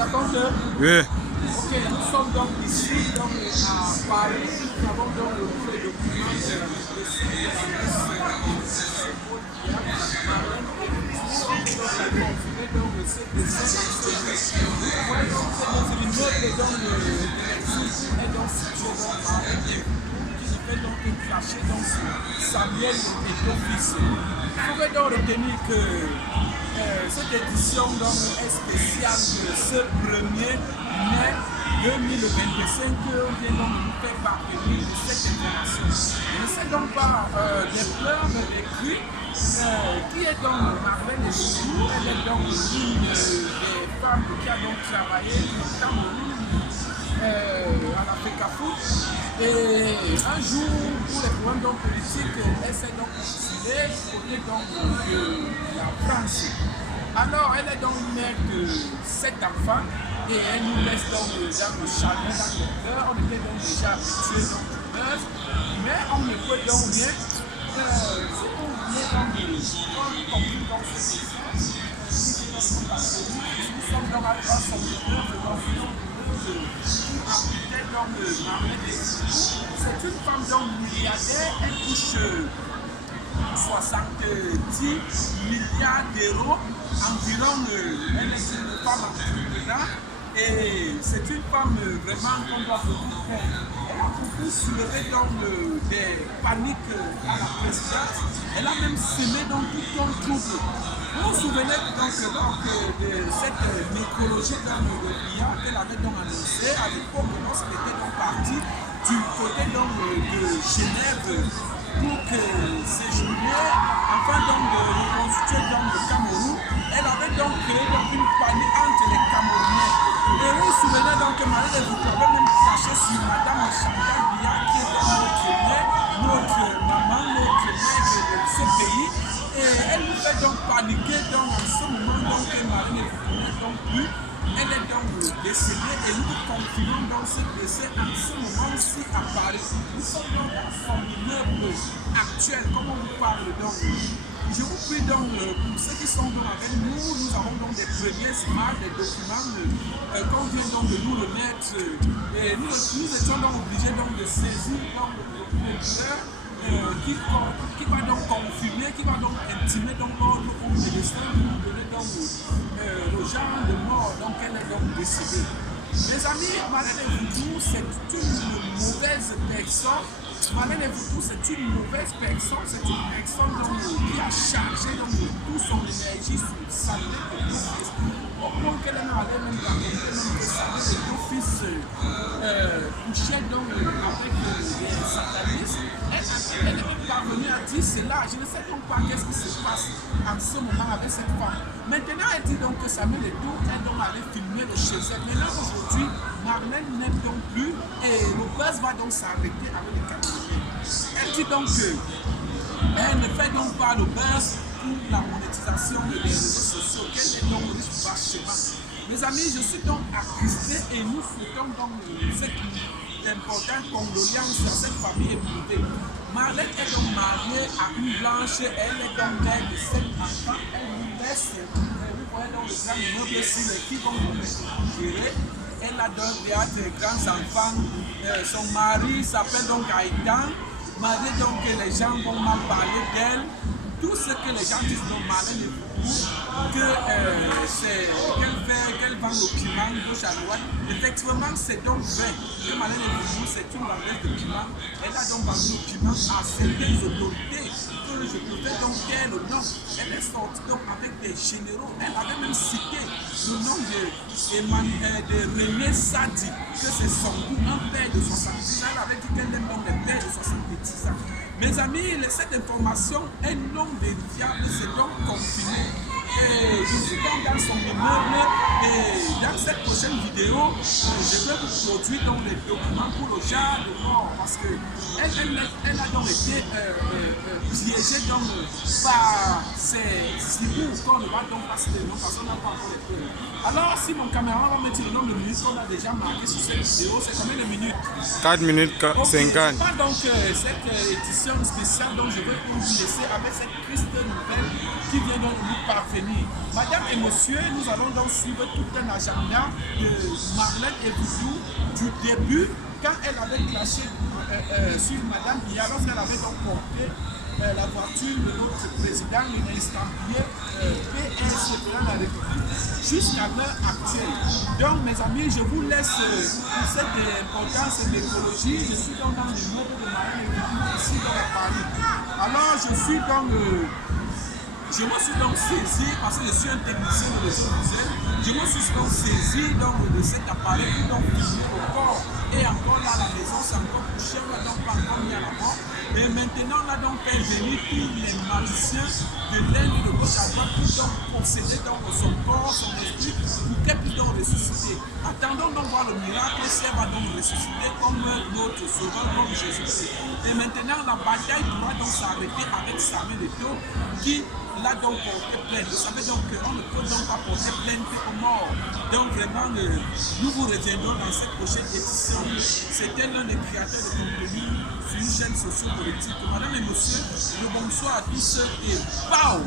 attendez. Oui. Ok, nous sommes donc ici donc, à Paris. Nous avons donc le document de la Samuel et ton fils. Il faudrait donc retenir que cette édition donc, est spéciale de ce 1er mai 2025 on vient donc nous faire parvenir de cette information. Je ne sais donc pas des pleurs, mais des cris. Qui est donc Marlène Echidou? Elle est donc l'une des femmes qui a donc travaillé longtemps à la FECAFOOT. Et un jour, pour les problèmes donc politiques, elle s'est donc postulée côté donc de la France. Alors, elle est donc mère de 7 enfants et elle nous laisse donc déjà le chagrin dans le cœur. On était donc déjà habitués donc du buzz, mais on ne peut donc rien. C'est pour venir donc de conclure dans ce sens. Nous sommes donc à 300 minutes de confusion. C'est une femme donc milliardaire, elle touche 70 milliards d'euros environ. Elle est une femme entrepreneur et c'est une femme vraiment qu'on doit beaucoup faire. Elle a beaucoup soulevé donc des paniques à la présidente. Elle a même semé donc tout un trouble. Vous vous souvenez donc de cette mycologie dans le client qu'elle avait donc annoncé à l'époque lorsqu'elle était donc partie du côté donc de Genève pour que séjourner, afin donc de reconstituer donc le Cameroun. Elle avait donc créé donc une panique entre les Camerounais. Et vous vous souvenez donc que Marlène Echidou avait même craché sur Madame Chantal Biya qui est notre mère, notre maman, notre mère de ce pays. Et elle nous fait donc paniquer donc en ce moment donc que Marlène Echidou n'est donc plus. Elle est donc décédée et nous confirmons donc ce décès en ce moment-ci à Paris. Nous sommes donc dans son immeuble actuel, comme on nous parle donc. Je vous prie donc, pour ceux qui sont donc avec nous, nous avons donc des premières images, des documents qu'on vient donc de nous remettre. Et nous étions donc obligés donc de saisir donc le procureur qui va donc confirmer, qui va donc intimer donc l'ordre au médecin pour nous donner donc le genre de mort donc elle est donc décédée. Mes amis, Marlène Echidou, c'est une mauvaise personne. Marlène Echidou, c'est une mauvaise personne. C'est une personne donc, qui a chargé donc, toute son énergie sur le salaire de deux fils. Au point qu'elle est allée même raconter que le salaire de deux fils couchait donc avec les satanistes. Elle est même parvenue à dire cela. Je ne sais donc pas qu'est-ce qui se passe en ce moment avec cette femme. Maintenant, elle dit donc que Samuel Eto'o est donc allé filmer le chez elle. Maintenant, aujourd'hui, Marlène n'est donc plus et le buzz va donc s'arrêter avec les Camerounais. Elle dit donc qu'elle ne fait donc pas le buzz pour la monétisation des réseaux sociaux, qu'elle est donc riche vachement. Mes amis, je suis donc attristé et nous souhaitons donc cette importante condoléance à cette famille éprouvée. Marlène est donc mariée à une blanche, elle est donc mère de 7 enfants, elle nous laisse, vous voyez donc le grand immeuble sur les filles vont nous gérer. Elle a donc des grands enfants, son mari s'appelle donc Gaïtan, marié donc les gens vont mal parler d'elle. Tout ce que les gens disent de Marlène Echidou, qu'elle vend le piment gauche à droite, effectivement c'est donc vrai que Marlène Echidou c'est une vendeuse de piment. Elle a donc vendu le piment à certaines autorités que je devais donc taire le nom. Elle est sortie donc avec des généraux. Elle avait même cité le nom de René Sadi, que c'est son goût, un père de 70 ans. Elle avait dit qu'elle aime donc des pères de 70 ans. Mes amis, cette information est non vérifiable, c'est donc confirmé. Et je suis donc dans son immeuble et dans cette prochaine vidéo, je vais vous produire donc les documents pour le genre de mort parce qu'elle a donc été piégée donc, par ces cibous qu'on ne va donc passer le nom parce qu'on n'a pas encore les preuves. Alors, si mon caméraman va mettre le nombre de minutes qu'on a déjà marqué sur cette vidéo, c'est combien de minutes? 4 minutes 50. Pas donc cette édition spéciale dont je vais vous laisser avec cette tristes nouvelles qui viennent donc nous parvenir. Madame et monsieur, nous allons donc suivre tout un agenda de Marlène et Boudou du début, quand elle avait clashé sur Madame Biya, lorsqu'elle avait donc porté la voiture de notre président, le estampillé PS, le président de la République, jusqu'à l'heure actuelle. Donc, mes amis, je vous laisse pour cette importance de l'écologie. Je suis donc dans le mode de Marlène et Boudou, ici dans la Paris. Alors, je me suis donc saisi, parce que je suis un technicien de l'audiovisuel, je me suis donc saisi de cet appareil pour donc filmer au corps. Et encore là, à la maison, c'est encore plus cher, on l'a donc pas encore mis à la mort. Et maintenant, on a donc fait venir tous les magiciens de l'Inde de gauche à droite pour donc posséder donc son corps, son esprit, pour qu'elle puisse donc ressusciter. Attendons donc voir le miracle, si elle va donc ressusciter comme notre sauveur, comme Jésus-Christ. Et maintenant, la bataille pourra donc s'arrêter avec Samuel Eto'o qui l'a donc porté plainte. Vous savez donc qu'on ne peut donc pas porter plainte aux morts. Donc vraiment, nous vous reviendrons dans cette prochaine édition. C'était l'un des créateurs de contenu sur une chaîne sociopolitique. Madame et monsieur, le bonsoir à tous et BAO!